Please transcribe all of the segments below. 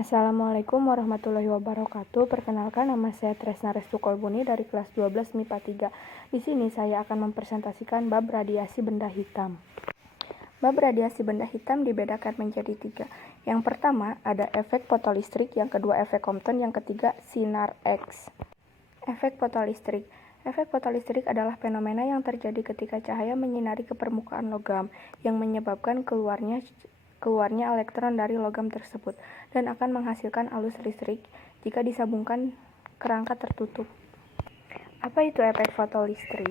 Assalamualaikum warahmatullahi wabarakatuh. Perkenalkan, nama saya Tresna Restu Kolbuni dari kelas 12 MIPA 3. Di sini saya akan mempresentasikan bab radiasi benda hitam. Bab radiasi benda hitam dibedakan menjadi 3. Yang pertama ada efek fotolistrik, yang kedua efek Compton, yang ketiga sinar X. Efek fotolistrik. Efek fotolistrik adalah fenomena yang terjadi ketika cahaya menyinari ke permukaan logam yang menyebabkan keluarnya elektron dari logam tersebut dan akan menghasilkan arus listrik jika disambungkan kerangka tertutup. Apa itu efek fotolistrik?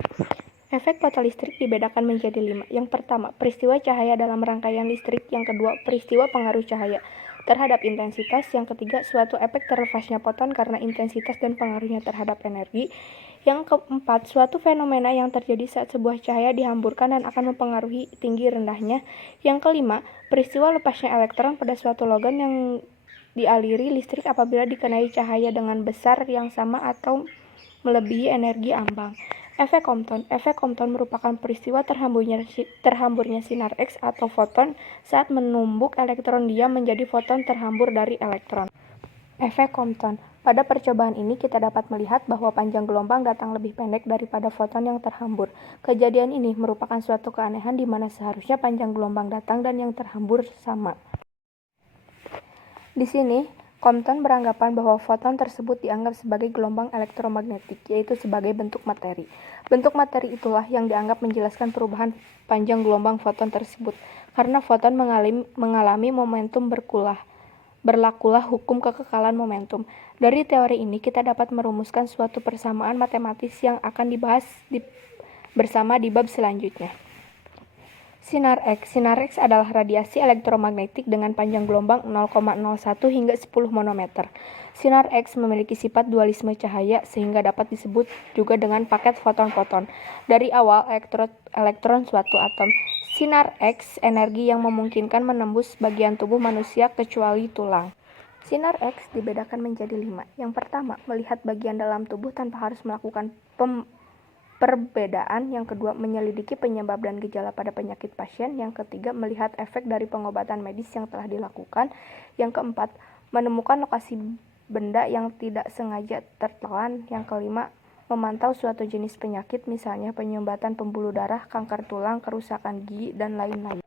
Efek fotolistrik dibedakan menjadi 5. Yang pertama, peristiwa cahaya dalam rangkaian listrik. Yang kedua, peristiwa pengaruh cahaya terhadap intensitas. Yang ketiga, suatu efek terlepasnya foton karena intensitas dan pengaruhnya terhadap energi. Yang keempat, suatu fenomena yang terjadi saat sebuah cahaya dihamburkan dan akan mempengaruhi tinggi rendahnya. Yang kelima, peristiwa lepasnya elektron pada suatu logam yang dialiri listrik apabila dikenai cahaya dengan besar yang sama atau melebihi energi ambang. Efek Compton. Efek Compton merupakan peristiwa terhamburnya sinar X atau foton saat menumbuk elektron diam menjadi foton terhambur dari elektron. Efek Compton. Pada percobaan ini kita dapat melihat bahwa panjang gelombang datang lebih pendek daripada foton yang terhambur. Kejadian ini merupakan suatu keanehan di mana seharusnya panjang gelombang datang dan yang terhambur sama. Di sini Compton beranggapan bahwa foton tersebut dianggap sebagai gelombang elektromagnetik, yaitu sebagai bentuk materi. Bentuk materi itulah yang dianggap menjelaskan perubahan panjang gelombang foton tersebut, karena foton mengalami momentum berlakulah hukum kekekalan momentum. Dari teori ini kita dapat merumuskan suatu persamaan matematis yang akan dibahas bersama di bab selanjutnya. Sinar X. Sinar X adalah radiasi elektromagnetik dengan panjang gelombang 0,01 hingga 10 monometer. Sinar X memiliki sifat dualisme cahaya sehingga dapat disebut juga dengan paket foton-foton. Dari awal elektron suatu atom, sinar X energi yang memungkinkan menembus bagian tubuh manusia kecuali tulang. Sinar X dibedakan menjadi 5. Yang pertama, melihat bagian dalam tubuh tanpa harus melakukan perbedaan. Yang kedua, menyelidiki penyebab dan gejala pada penyakit pasien. Yang ketiga, melihat efek dari pengobatan medis yang telah dilakukan. Yang keempat, menemukan lokasi benda yang tidak sengaja tertelan. Yang kelima, memantau suatu jenis penyakit, misalnya penyumbatan pembuluh darah, kanker tulang, kerusakan gigi, dan lain-lain.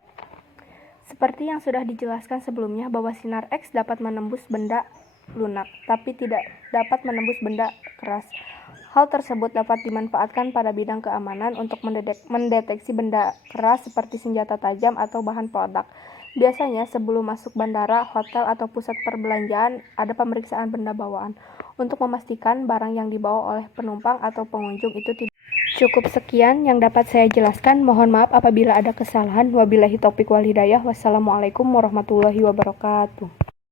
Seperti yang sudah dijelaskan sebelumnya bahwa sinar X dapat menembus benda lunak, tapi tidak dapat menembus benda keras. Hal tersebut dapat dimanfaatkan pada bidang keamanan untuk mendeteksi benda keras seperti senjata tajam atau bahan peledak. Biasanya sebelum masuk bandara, hotel, atau pusat perbelanjaan ada pemeriksaan benda bawaan untuk memastikan barang yang dibawa oleh penumpang atau pengunjung itu tidak. Cukup sekian yang dapat saya jelaskan. Mohon maaf apabila ada kesalahan. Wabillahi taufiq wal hidayah. Wassalamualaikum warahmatullahi wabarakatuh.